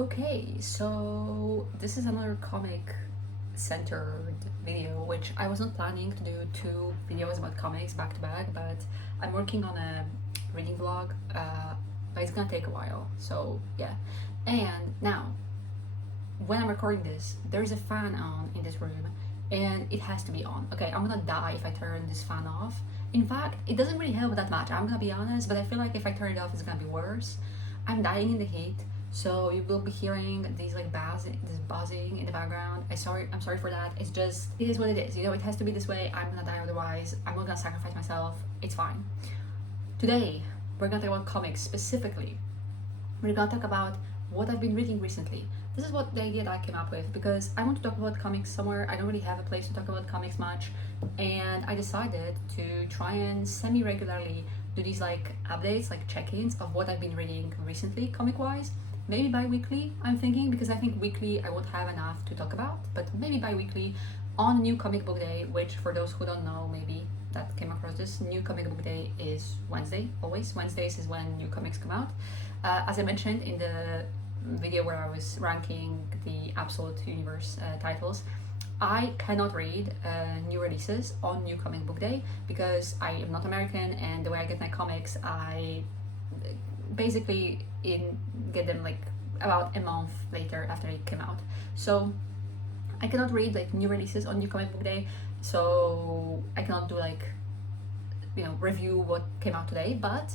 Okay, so this is another comic centered video, which I was not planning to do two videos about comics back to back, but I'm working on a reading vlog, but it's gonna take a while, so yeah. And now, when I'm recording this, there's a fan on in this room, and it has to be on. Okay, I'm gonna die if I turn this fan off. In fact, it doesn't really help that much, I'm gonna be honest, but I feel like if I turn it off, it's gonna be worse. I'm dying in the heat, so you will be hearing these like this buzzing in the background. I'm sorry for that. It's just, it is what it is. You know, it has to be this way. I'm gonna die otherwise. I'm not gonna sacrifice myself. It's fine. Today, we're gonna talk about comics specifically. We're gonna talk about what I've been reading recently. This is what the idea that I came up with because I want to talk about comics somewhere. I don't really have a place to talk about comics much, and I decided to try and semi-regularly do these like updates, like check-ins of what I've been reading recently, comic-wise. Maybe bi-weekly, I'm thinking, because I think weekly I won't have enough to talk about, but maybe bi-weekly on New Comic Book Day, which for those who don't know, maybe that came across this, New Comic Book Day is Wednesday, always. Wednesdays is when new comics come out. As I mentioned in the video where I was ranking the Absolute Universe titles, I cannot read new releases on New Comic Book Day because I am not American, and the way I get my comics, I basically get them like about a month later after they came out. So I cannot read like new releases on New Comic Book Day, so I cannot do like, you know, review what came out today, but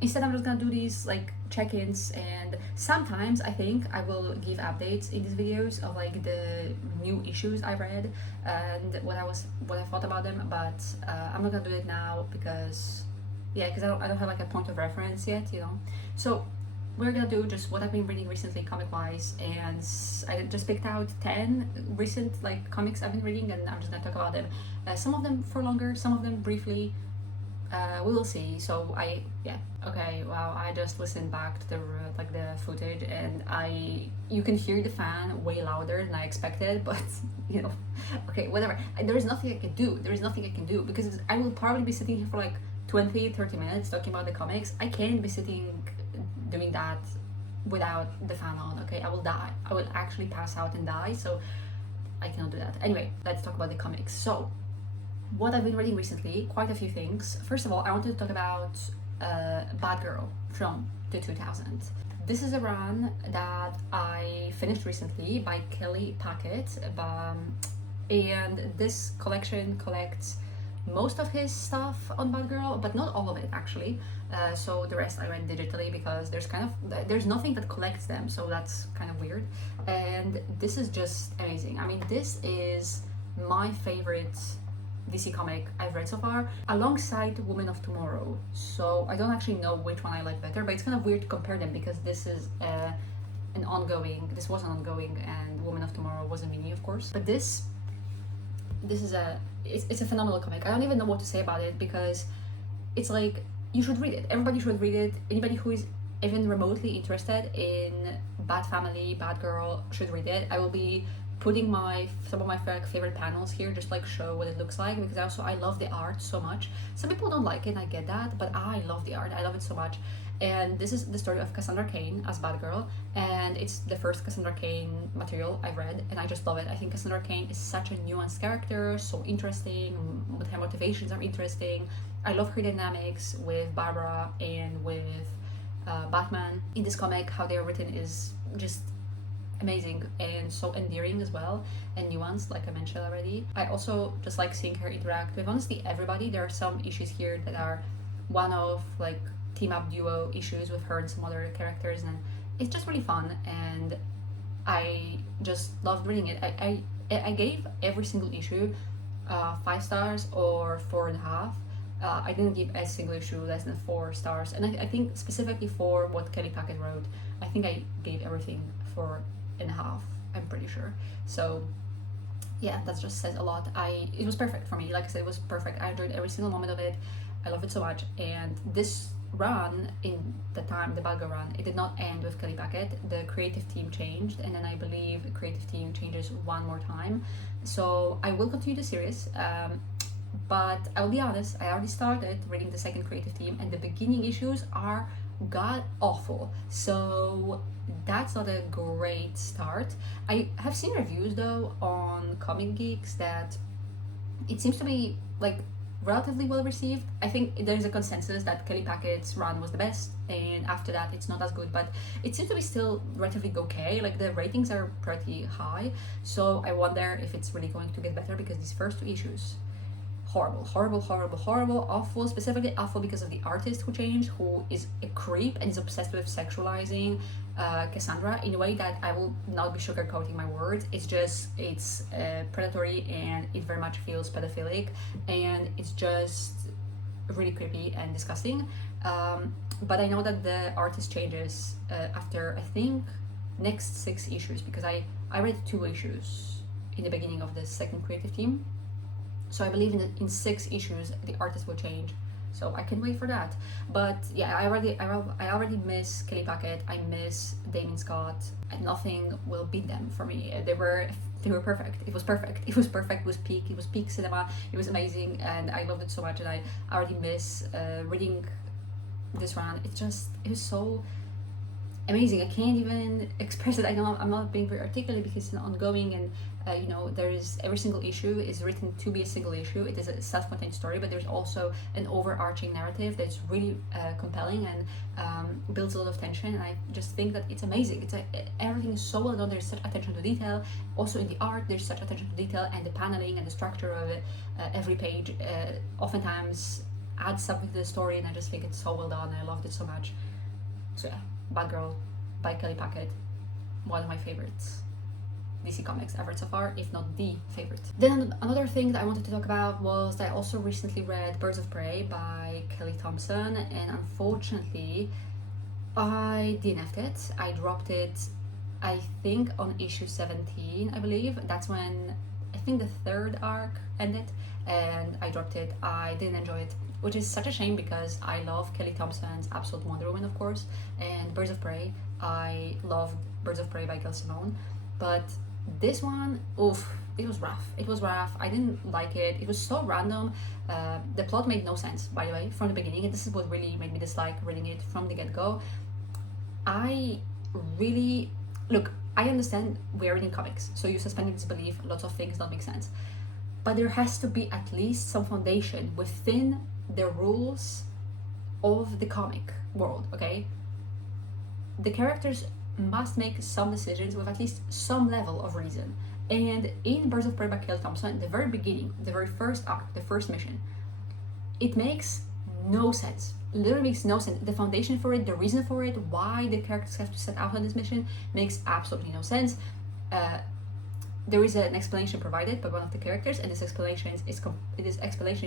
instead I'm just gonna do these like check-ins, and sometimes I think I will give updates in these videos of like the new issues I read and what I thought about them, but I'm not gonna do it now because I don't have like a point of reference yet, you know. So we're gonna do just what I've been reading recently comic-wise, and I just picked out 10 recent like comics I've been reading, and I'm just gonna talk about them. Some of them for longer, some of them briefly. We will see. So okay, wow, I just listened back to the footage, and you can hear the fan way louder than I expected, but you know, okay, whatever. There is nothing I can do because I will probably be sitting here for like 20-30 minutes talking about the comics. I can't be sitting doing that without the fan on. Okay, I will die. I will actually pass out and die, so I cannot do that. Anyway, let's talk about the comics. So what I've been reading recently, quite a few things. First of all, I wanted to talk about Batgirl from the 2000s. This is a run that I finished recently by Kelley Puckett, and this collection collects most of his stuff on Batgirl, but not all of it actually. So the rest I read digitally because there's nothing that collects them, so that's kind of weird. And this is just amazing. I mean, this is my favorite DC comic I've read so far, alongside Woman of Tomorrow. So I don't actually know which one I like better, but it's kind of weird to compare them because this is an ongoing, and Woman of Tomorrow was a mini, of course. But this is it's a phenomenal comic. I don't even know what to say about it because it's like, you should read it. Everybody should read it. Anybody who is even remotely interested in Bat Family, Batgirl should read it. I will be putting some of my favorite panels here, just like show what it looks like, because I love the art so much. Some people don't like it, and I get that, but I love the art. I love it so much. And this is the story of Cassandra Cain as Batgirl, and it's the first Cassandra Cain material I've read, and I just love it. I think Cassandra Cain is such a nuanced character, so interesting, her motivations are interesting. I love her dynamics with Barbara and with Batman in this comic. How they are written is just amazing and so endearing as well, and nuanced, like I mentioned already. I also just like seeing her interact with honestly everybody. There are some issues here that are one-off, like team-up duo issues with her and some other characters, and it's just really fun, and I just loved reading it. I gave every single issue 5 stars or 4.5. I didn't give a single issue less than 4 stars, and I think specifically for what Kelley Puckett wrote, I think I gave everything 4.5, I'm pretty sure. So yeah, that just says a lot. It was perfect for me. Like I said, it was perfect. I enjoyed every single moment of it. I love it so much. And this run, in the Batgirl run, it did not end with Kelley Puckett. The creative team changed, and then I believe the creative team changes one more time. So I will continue the series, but I'll be honest, I already started reading the second creative team, and the beginning issues are god awful. So that's not a great start. I have seen reviews though on Comic Geeks that it seems to be like relatively well received. I think there's a consensus that Kelley Puckett's run was the best, and after that it's not as good, but it seems to be still relatively okay. Like the ratings are pretty high, so I wonder if it's really going to get better, because these first two issues, horrible, horrible, horrible, horrible, awful. Specifically awful because of the artist who changed, who is a creep and is obsessed with sexualizing Cassandra in a way that I will not be sugarcoating my words. It's predatory, and it very much feels pedophilic, and it's just really creepy and disgusting. But I know that the artist changes after, I think, next 6 issues, because I read 2 issues in the beginning of the second creative team. So I believe in 6 issues the artist will change. So I can wait for that. But yeah, I already miss Kelley Puckett. I miss Damien Scott. And nothing will beat them for me. They were perfect. It was perfect. It was perfect. It was peak cinema. It was amazing, and I loved it so much. And I already miss reading this run. It was so amazing. I can't even express it. I know I'm not being very articulate because it's ongoing, and there is every single issue is written to be a single issue. It is a self-contained story, but there's also an overarching narrative that's really compelling and builds a lot of tension. And I just think that it's amazing. Everything is so well done. There's such attention to detail. Also in the art, there's such attention to detail, and the paneling and the structure of it, every page oftentimes adds something to the story, and I just think it's so well done. I loved it so much. So yeah, Batgirl by Kelley Puckett, one of my favorites DC Comics ever so far, if not the favorite. Then another thing that I wanted to talk about was that I also recently read Birds of Prey by Kelly Thompson, and unfortunately I DNF'd it. I dropped it, I think, on issue 17, I believe. That's when I think the 3rd arc ended, and I dropped it. I didn't enjoy it, which is such a shame because I love Kelly Thompson's Absolute Wonder Woman, of course, and Birds of Prey. I love Birds of Prey by Gail Simone, but this one, oof, it was rough. It was rough. I didn't like it. It was so random. The plot made no sense, by the way, from the beginning, and this is what really made me dislike reading it from the get-go. I understand we're reading comics, so you suspend your disbelief, lots of things don't make sense. But there has to be at least some foundation within the rules of the comic world, okay? The characters must make some decisions with at least some level of reason. And in Birds of Prey by Kelly Thompson, the very beginning, the very first arc, the first mission, it makes no sense. Literally makes no sense. The foundation for it, the reason for it, why the characters have to set out on this mission makes absolutely no sense. There is an explanation provided by one of the characters, and this explanation is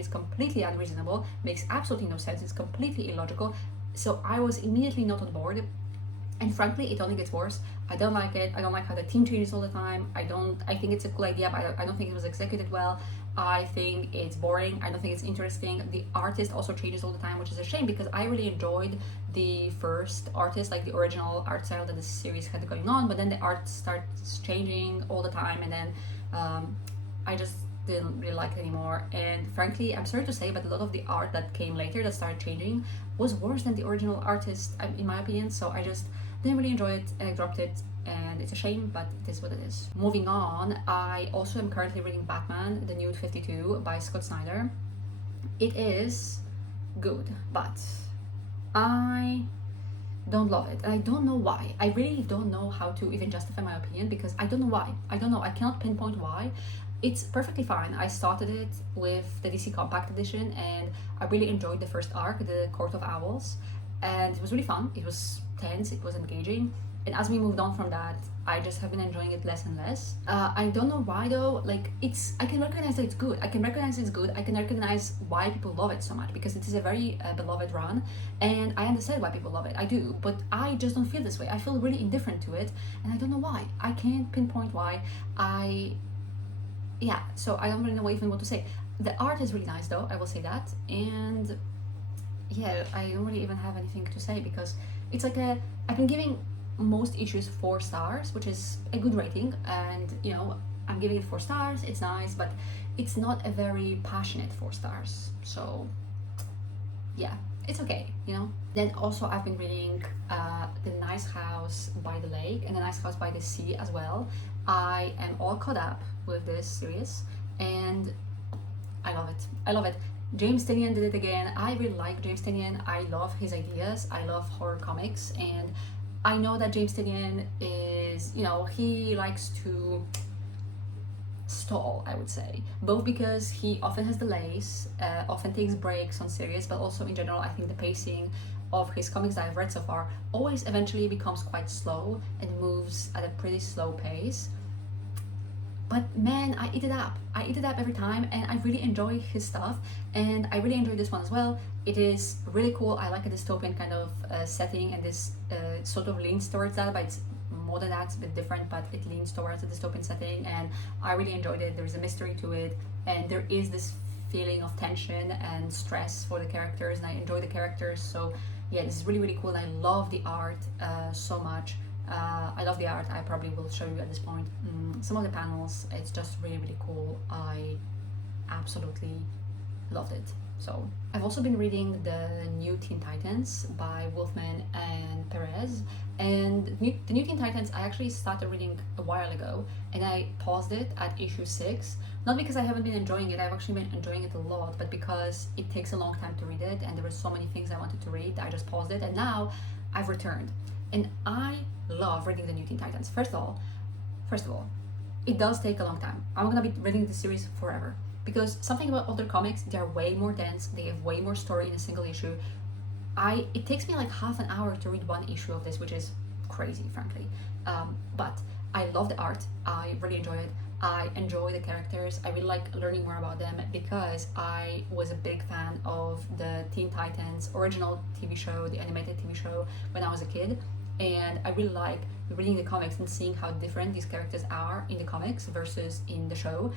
completely unreasonable, makes absolutely no sense, it's completely illogical. So I was immediately not on board. And frankly, it only gets worse. I don't like it. I don't like how the team changes all the time. I think it's a cool idea, but I don't think it was executed well. I think it's boring. I don't think it's interesting. The artist also changes all the time, which is a shame because I really enjoyed the first artist, like the original art style that the series had going on, but then the art starts changing all the time, and then I just didn't really like it anymore. And frankly, I'm sorry to say, but a lot of the art that came later that started changing was worse than the original artist, in my opinion. So I just didn't really enjoy it, and I dropped it, and it's a shame, but it is what it is. Moving on, I also am currently reading Batman, the New 52 by Scott Snyder. It is good, but I don't love it, and I don't know why. I really don't know how to even justify my opinion because I don't know why. I don't know. I cannot pinpoint why. It's perfectly fine. I started it with the DC Compact Edition, and I really enjoyed the first arc, the Court of Owls, and it was really fun. It was tense, it was engaging, and as we moved on from that, I just have been enjoying it less and less. I don't know why though. Like, I can recognize that it's good. I can recognize why people love it so much because it is a very beloved run, and I understand why people love it. I do, but I just don't feel this way. I feel really indifferent to it, and I don't know why. I can't pinpoint why. So I don't really know even what to say. The art is really nice though, I will say that, and yeah, I don't really even have anything to say because it's like I've been giving most issues 4 stars, which is a good rating, and I'm giving it 4 stars. It's nice, but it's not a very passionate 4 stars. So yeah, it's okay, you know. Then also I've been reading The Nice House by the Lake and The Nice House by the Sea as well. I am all caught up with this series and I love it. I love it. James Tynion did it again. I really like James Tynion. I love his ideas. I love horror comics, and I know that James Tynion is, you know, he likes to stall, I would say, both because he often has delays, often takes breaks on series, but also in general I think the pacing of his comics that I've read so far always eventually becomes quite slow and moves at a pretty slow pace. But man, I eat it up. I eat it up every time, and I really enjoy his stuff, and I really enjoy this one as well. It is really cool. I like a dystopian kind of setting, and this sort of leans towards that, but it's more than that, it's a bit different, but it leans towards a dystopian setting, and I really enjoyed it. There's a mystery to it, and there is this feeling of tension and stress for the characters, and I enjoy the characters. So yeah, this is really, really cool, and I love the art so much. I love the art. I probably will show you at this point some of the panels. It's just really, really cool. I absolutely loved it. So I've also been reading the new Teen Titans by Wolfman and Perez, and the new Teen Titans I actually started reading a while ago, and I paused it at issue 6, not because I haven't been enjoying it. I've actually been enjoying it a lot, but because it takes a long time to read it and there were so many things I wanted to read, I just paused it, and now I've returned, and I love reading the new Teen Titans. First of all, it does take a long time. I'm gonna be reading this series forever, because something about older comics, they're way more dense, they have way more story in a single issue. It takes me like half an hour to read one issue of this, which is crazy, frankly. But I love the art, I really enjoy it. I enjoy the characters. I really like learning more about them because I was a big fan of the Teen Titans original TV show, the animated TV show, when I was a kid. And I really like reading the comics and seeing how different these characters are in the comics versus in the show.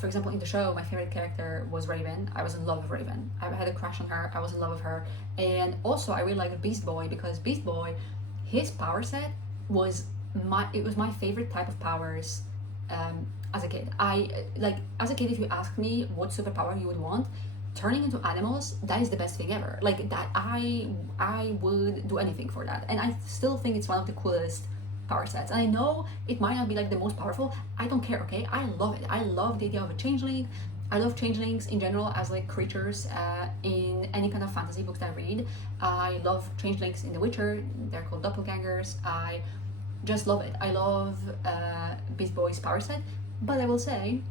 For example, in the show, my favorite character was Raven. I was in love with Raven. I had a crush on her. I was in love with her. And also, I really liked Beast Boy, because Beast Boy, his power set was my favorite type of powers as a kid. As a kid, if you asked me what superpower you would want, turning into animals, that is the best thing ever. Like that, I would do anything for that, and I still think it's one of the coolest power sets. And I know it might not be like the most powerful. I don't care. Okay, I love it. I love the idea of a changeling. I love changelings in general as like creatures in any kind of fantasy books that I read. I love changelings in The Witcher. They're called doppelgangers. I just love it. I love Beast Boy's power set, but I will say,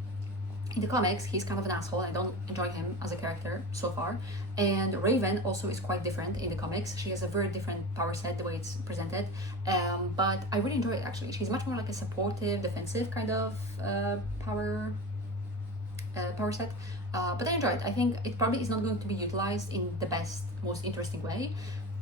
in the comics, he's kind of an asshole. I don't enjoy him as a character so far. And Raven also is quite different in the comics. She has a very different power set, the way it's presented. But I really enjoy it, actually. She's much more like a supportive, defensive kind of power set. But I enjoy it. I think it probably is not going to be utilized in the best, most interesting way.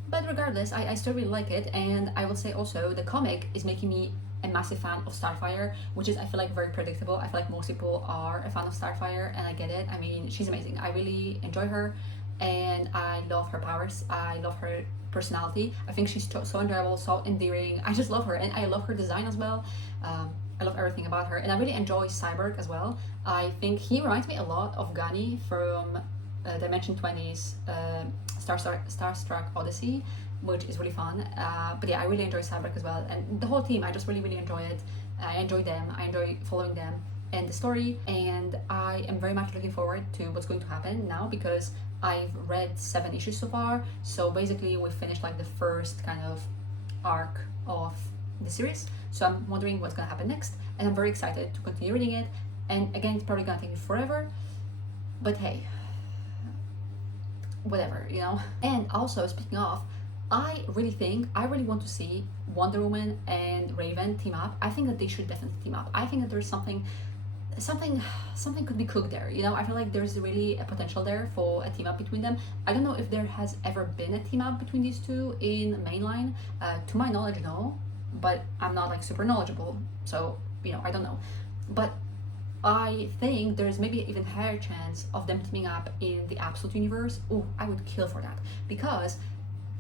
But regardless, I still really like it. And I will say also, the comic is making me a massive fan of Starfire, which is, I feel like, very predictable. I feel like most people are a fan of Starfire, and I get it. I mean, she's amazing. I really enjoy her, and I love her powers. I love her personality. I think she's so enjoyable, so endearing. I just love her, and I love her design as well. I love everything about her, and I really enjoy Cyborg as well. I think he reminds me a lot of Gunny from Dimension 20's Starstruck Odyssey, which is really fun. But yeah, I really enjoy Cyborg as well, and the whole team, I just really, really enjoy it. I enjoy them, I enjoy following them and the story, and I am very much looking forward to what's going to happen now, because I've read 7 issues so far. So basically we finished like the first kind of arc of the series, so I'm wondering what's gonna happen next, and I'm very excited to continue reading it. And again, it's probably gonna take me forever, but hey, whatever, you know. And also, speaking of, I really want to see Wonder Woman and Raven team up. I think that they should definitely team up. I think that there's something could be cooked there, you know. I feel like there's really a potential there for a team up between them. I don't know if there has ever been a team up between these two in mainline. To my knowledge, no, but I'm not like super knowledgeable, so you know, I don't know. But I think there's maybe even higher chance of them teaming up in the Absolute universe. Oh, I would kill for that, because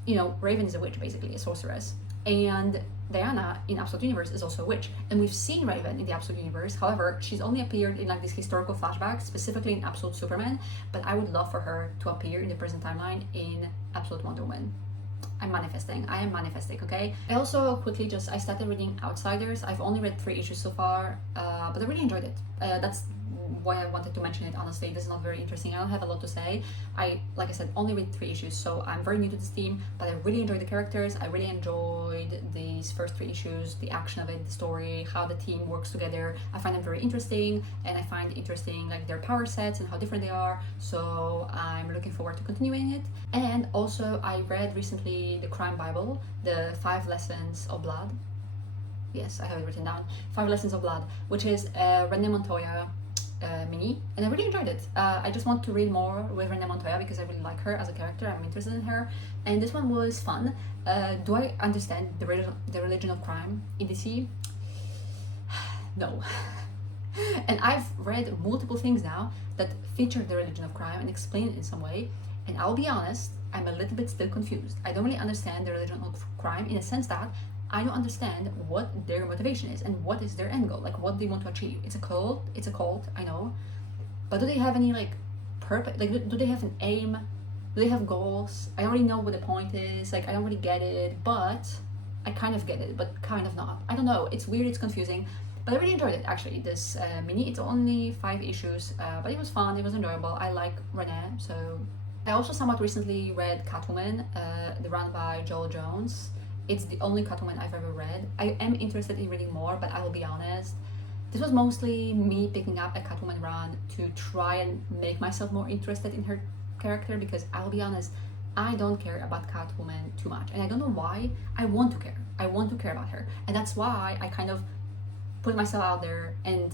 you know, Raven is a witch, basically a sorceress, And Diana in Absolute Universe is also a witch, and we've seen Raven in the Absolute Universe. However, she's only appeared in like these historical flashbacks, specifically in Absolute Superman. But I would love for her to appear in the present timeline in Absolute Wonder Woman. I'm manifesting. I am manifesting, okay? I also quickly I started reading Outsiders. I've only read 3 issues so far, but I really enjoyed it. That's why I wanted to mention it. Honestly, this is not very interesting. I don't have a lot to say. Like I said, only read 3 issues, so I'm very new to this team, but I really enjoyed the characters. I really enjoyed these first 3 issues, the action of it, the story, how the team works together. I find them very interesting, and I find interesting like their power sets and how different they are. So I'm looking forward to continuing it. And also, I read recently the Crime Bible, the 5 Lessons of Blood. Yes, I have it written down. 5 Lessons of Blood, which is Renee Montoya mini, and I really enjoyed it. I just want to read more with Renee Montoya because I really like her as a character. I'm interested in her, and this one was fun. Do I understand the religion of crime in DC? No. And I've read multiple things now that feature the religion of crime and explain it in some way, and I'll be honest, I'm a little bit still confused. I don't really understand the religion of crime in a sense that I don't understand what their motivation is and what is their end goal, like what they want to achieve. It's a cult, I know. But do they have any like purpose? Like, do they have an aim? Do they have goals? I already know what the point is. Like, I don't really get it, but I kind of get it, but kind of not. I don't know. It's weird, it's confusing. But I really enjoyed it, actually, this mini. It's only 5 issues, but it was fun, it was enjoyable. I like Renee, so... I also somewhat recently read Catwoman, the run by Joel Jones. It's the only Catwoman I've ever read. I am interested in reading more, but I will be honest, this was mostly me picking up a Catwoman run to try and make myself more interested in her character, because I will be honest, I don't care about Catwoman too much, and I don't know why. I want to care about her, and that's why I kind of put myself out there and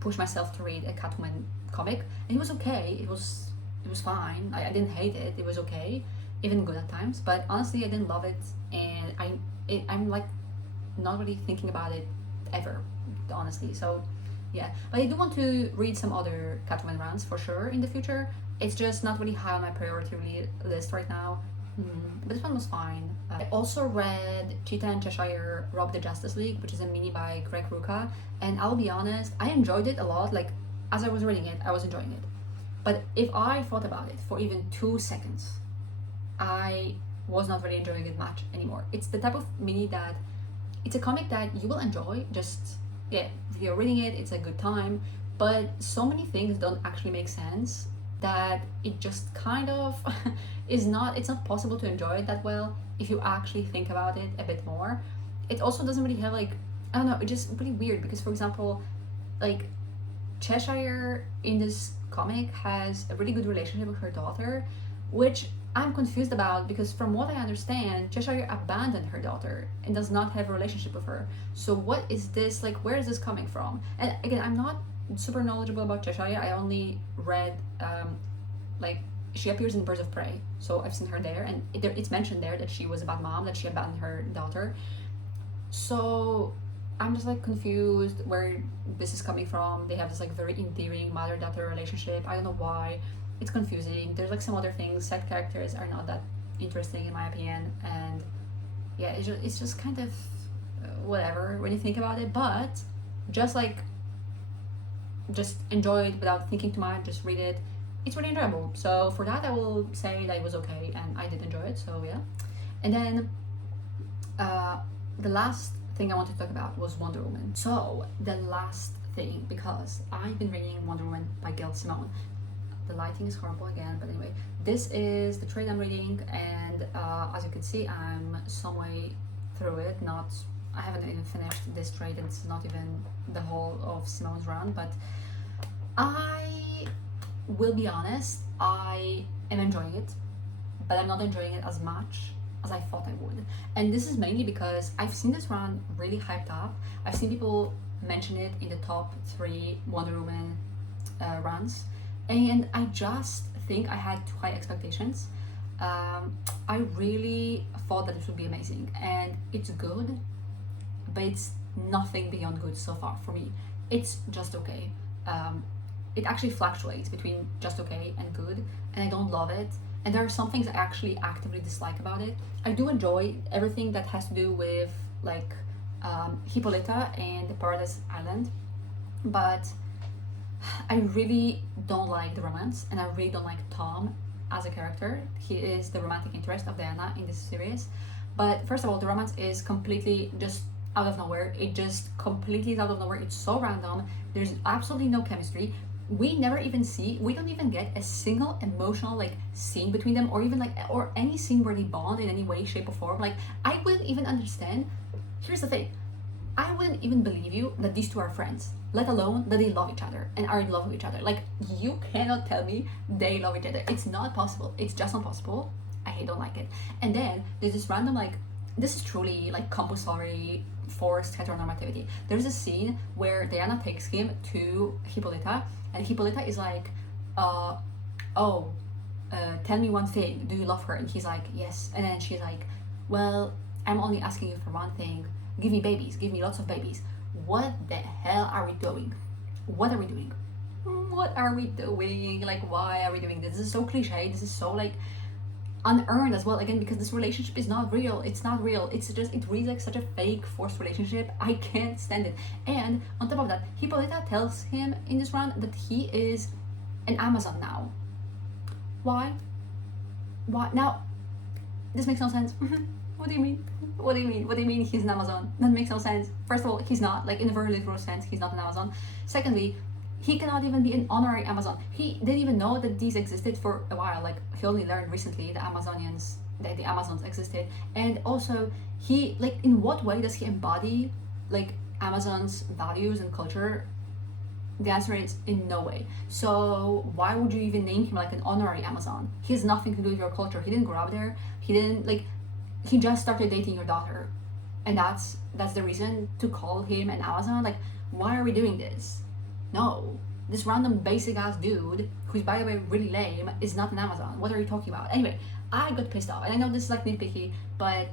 push myself to read a Catwoman comic, and it was okay. It was fine. I didn't hate it. It was okay, even good at times, but honestly I didn't love it, and I'm like not really thinking about it ever, honestly. So yeah, but I do want to read some other Catwoman runs for sure in the future. It's just not really high on my priority list right now. But this one was fine. I also read Cheetah and Cheshire Rob the Justice League, which is a mini by Greg Rucka, and I'll be honest, I enjoyed it a lot. Like, as I was reading it, I was enjoying it. But if I thought about it for even 2 seconds, I was not really enjoying it much anymore. It's the type of mini that, it's a comic that you will enjoy, just, yeah, if you're reading it, it's a good time, but so many things don't actually make sense that it just kind of it's not possible to enjoy it that well if you actually think about it a bit more. It also doesn't really have, like, I don't know, it's just really weird because, for example, like, Cheshire in this comic has a really good relationship with her daughter, which I'm confused about, because from what I understand, Cheshire abandoned her daughter and does not have a relationship with her. So what is this, like, where is this coming from? And again, I'm not super knowledgeable about Cheshire. I only read like, she appears in Birds of Prey, so I've seen her there, and it's mentioned there that she was a bad mom, that she abandoned her daughter. So I'm just like confused where this is coming from. They have this like very endearing mother-daughter relationship. I don't know why. It's confusing. There's like some other things. Side characters are not that interesting in my opinion, and yeah, it's just kind of whatever when you think about it. But just enjoy it without thinking too much. Just read it. It's really enjoyable. So for that, I will say that it was okay, and I did enjoy it. So yeah, and then the last thing I wanted to talk about was Wonder Woman. So the last thing, because I've been reading Wonder Woman by Gail Simone. The lighting is horrible again, but anyway, this is the trade I'm reading, and as you can see, I'm some way through it. I haven't even finished this trade, and it's not even the whole of Simone's run, but I will be honest, I am enjoying it, but I'm not enjoying it as much as I thought I would. And this is mainly because I've seen this run really hyped up. I've seen people mention it in the top 3 Wonder Woman runs, and I just think I had too high expectations. I really thought that this would be amazing, and it's good, but it's nothing beyond good so far for me. It's just okay. It actually fluctuates between just okay and good, and I don't love it. and there are some things I actually actively dislike about it. I do enjoy everything that has to do with like Hippolyta and Paradise Island, but I really don't like the romance, and I really don't like Tom as a character. He is the romantic interest of Diana in this series. But first of all, the romance is completely just out of nowhere. It just completely is out of nowhere. It's so random. There's absolutely no chemistry. We don't even get a single emotional like scene between them, or even like, or any scene where they bond in any way, shape, or form. Like, I wouldn't even understand. Here's the thing, I wouldn't even believe you that these two are friends, let alone that they love each other and are in love with each other. Like, you cannot tell me they love each other. It's not possible. It's just not possible. I don't like it. And then there's this random, like, this is truly like compulsory forced heteronormativity. There's a scene where Diana takes him to Hippolyta, and Hippolyta is like, tell me one thing, do you love her? And he's like, yes. And then she's like, well, I'm only asking you for one thing, give me babies, give me lots of babies. What the hell are we doing? What are we doing? What are we doing? Like, why are we doing this? This is so cliche. This is so like unearned as well, again, because this relationship is not real. It's not real. It's just, it reads like such a fake forced relationship. I can't stand it. And on top of that, Hippolyta tells him in this round that he is an Amazon now. Why now? This makes no sense. What do you mean? What do you mean he's an Amazon? That makes no sense. First of all, he's not, like, in a very literal sense, he's not an Amazon. Secondly, he cannot even be an honorary Amazon. He didn't even know that these existed for a while. Like, he only learned recently the Amazons existed. And also, he, like, in what way does he embody like Amazon's values and culture? The answer is in no way. So why would you even name him like an honorary Amazon? He has nothing to do with your culture. He didn't grow up there. He didn't, like, he just started dating your daughter, and that's the reason to call him an Amazon. Like, why are we doing this? No, this random basic ass dude, who's by the way really lame, is not an Amazon. What are you talking about? Anyway, I got pissed off, and I know this is like nitpicky, but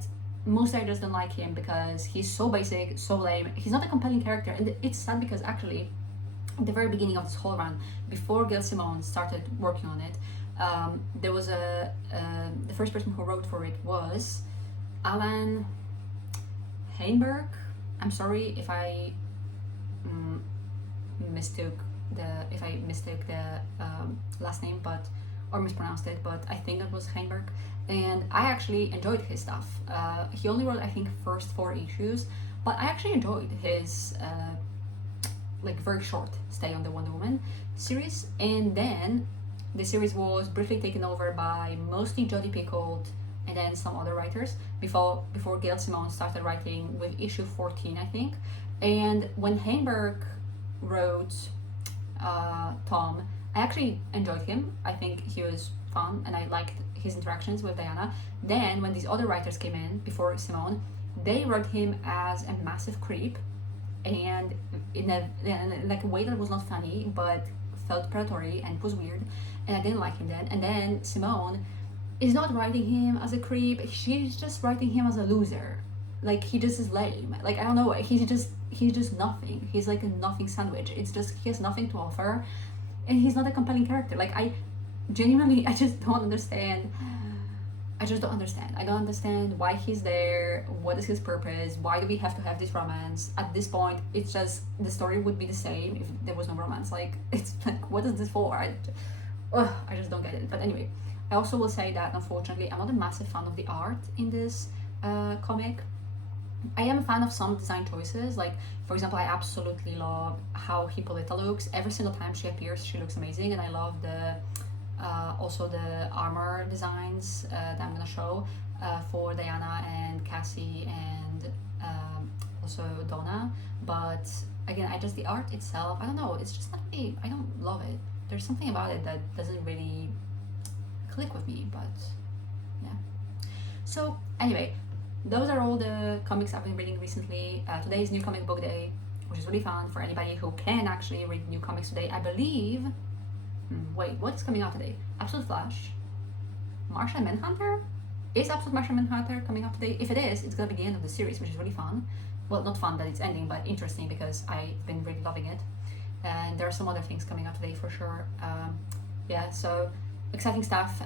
mostly I just don't like him because he's so basic, so lame. He's not a compelling character, and it's sad because actually at the very beginning of this whole run, before Gail Simone started working on it, there was the first person who wrote for it was Alan Heinberg. I'm sorry if I mistook the last name, or mispronounced it, but I think it was Heinberg, and I actually enjoyed his stuff. He only wrote, I think, first 4 issues, but I actually enjoyed his like very short stay on the Wonder Woman series. And then the series was briefly taken over by mostly Jodi Picoult and then some other writers before Gail Simone started writing with issue 14, I think. And when Heinberg wrote Tom, I actually enjoyed him. I think he was fun and I liked his interactions with Diana. Then when these other writers came in before Simone, they wrote him as a massive creep, and in a way that was not funny but felt predatory and was weird, and I didn't like him then. And then Simone is not writing him as a creep, she's just writing him as a loser. Like, he just is lame. Like, I don't know, he's just nothing. He's like a nothing sandwich. It's just, he has nothing to offer, and he's not a compelling character. Like, I genuinely, I don't understand. I don't understand why he's there. What is his purpose? Why do we have to have this romance? At this point, it's just, the story would be the same if there was no romance. Like, it's like, what is this for? I just don't get it. But anyway, I also will say that unfortunately, I'm not a massive fan of the art in this comic. I am a fan of some design choices. Like, for example, I absolutely love how Hippolyta looks. Every single time she appears, she looks amazing, and I love the also the armor designs that I'm gonna show for Diana and Cassie and also Donna. But again, the art itself, I don't know, it's just not really, I don't love it. There's something about it that doesn't really click with me, but yeah. So anyway, those are all the comics I've been reading recently. Today is New Comic Book Day, which is really fun for anybody who can actually read new comics today. I believe, wait, what is coming out today? Absolute Flash? Martian Manhunter? Is Absolute Martian Manhunter coming out today? If it is, it's gonna be the end of the series, which is really fun. Well, not fun that it's ending, but interesting because I've been really loving it. And there are some other things coming out today for sure. Yeah, so exciting stuff.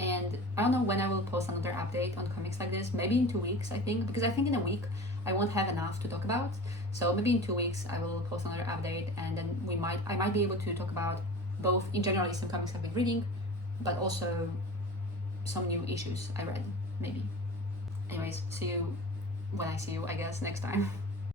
And I don't know when I will post another update on comics like this. Maybe in 2 weeks, I think, because I think in a week I won't have enough to talk about. So maybe in 2 weeks I will post another update, and then I might be able to talk about both in general some comics I've been reading, but also some new issues I read, maybe. Anyways, see you when I see you, I guess, next time.